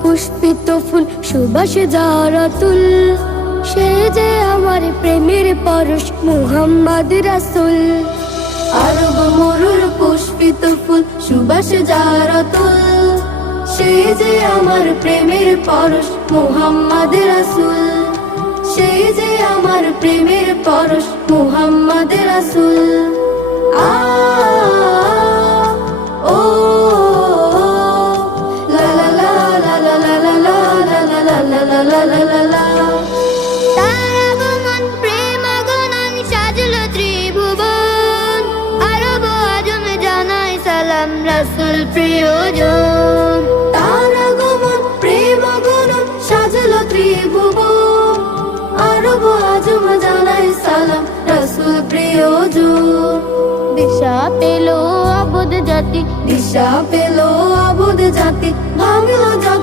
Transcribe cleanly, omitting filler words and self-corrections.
পুষ্পিত ফুল সুবাসে জারাতুল, সে যে আমার প্রেমের পরশ মুহাম্মদ রাসূল। আরব মরুর পুষ্পিত ফুল সুবাসে জারাতুল, সে যে আমার প্রেমের পরশ মুহাম্মদ রাসূল। সে যে আমার প্রেমের পরশ মুহাম্মদ রাসূল। আ ও লা লা লা লা লা লা লা লা লা লা লা লা লা লা লা। তার আগমন প্রেম আগমন সাজলো ত্রিভুবন, আরব আজম জানাই সালাম রাসূল প্রিয়জন। তার আগমন প্রেম আগমন সাজলো ত্রিভুবন, আরব আজম জানাই সালাম রাসূল প্রিয়জন। দিশা পেল আবদ জাতি, দিশা পেল আবদ জাতি, ভাঙলো যত